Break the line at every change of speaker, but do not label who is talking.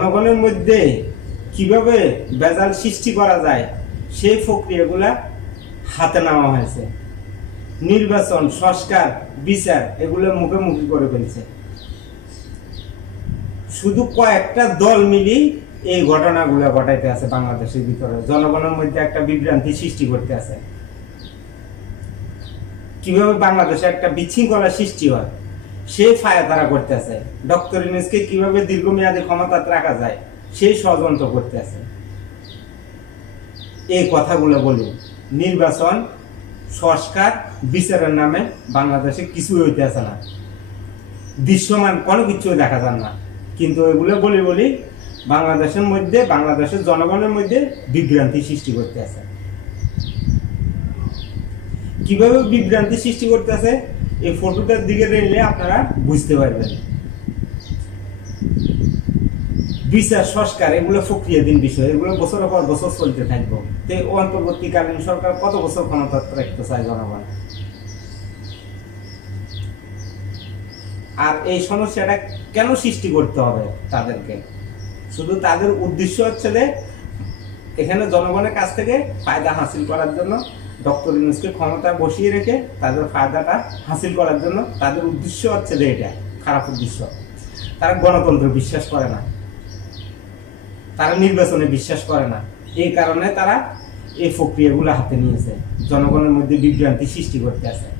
জনগণের মধ্যে কীভাবে বেজাল সৃষ্টি করা যায়, সেই প্রক্রিয়াগুলা হাতে নেওয়া হয়েছে। নির্বাচন, সংস্কার, বিচার, এগুলো মুখোমুখি করে ফেলছে। শুধু কয়েকটা দল মিলি এই ঘটনাগুলো ঘটাইতে আছে বাংলাদেশের ভিতরে। জনগণের মধ্যে একটা বিভ্রান্তি সৃষ্টি করতে আছে। কীভাবে বাংলাদেশে একটা বিশৃঙ্খলা সৃষ্টি হয়? সেই ফায়া তারা করতে আছে ডক্টর ইউনুসকে কীভাবে দীর্ঘমেয়াদী ক্ষমতা রাখা যায় সেই ষড়যন্ত্র করতেছে। এই কথাগুলো বলি নির্বাচন, সংস্কার, বিচারের নামে বাংলাদেশে কিছুই হইতে আছে না। দৃশ্যমান কোনো কিছু দেখা যান না। কিন্তু এগুলো বলি বলি বাংলাদেশের মধ্যে, বাংলাদেশের জনগণের মধ্যে বিভ্রান্তি সৃষ্টি করতে আছে কীভাবে বিভ্রান্তি সৃষ্টি করতেছে? এই ফটোটার দিকে নিলে আপনারা বুঝতে পারবেন। বিচার, সংস্কার, এগুলো প্রক্রিয়াধীন বিষয়। এগুলো বছরের পর বছর চলতে থাকব। তো অন্তর্বর্তীকালীন সরকার কত বছর ক্ষমতা রাখতে চায় জনগণ? আর এই সমস্যাটা কেন সৃষ্টি করতে হবে তাদেরকে? শুধু তাদের উদ্দেশ্য হচ্ছে যে এখানে জনগণের কাছ থেকে ফায়দা হাসিল করার জন্য ডক্টর ইউনুসকে ক্ষমতা বসিয়ে রেখে তাদের ফায়দাটা হাসিল করার জন্য তাদের উদ্দেশ্য হচ্ছে যে এটা, খারাপ উদ্দেশ্য। তারা গণতন্ত্র বিশ্বাস করে না। তারা নির্বাচনে বিশ্বাস করে না। এই কারণে তারা এই প্রক্রিয়াগুলো হাতে নিয়েছে। জনগণের মধ্যে বিভ্রান্তি সৃষ্টি করতে আছে।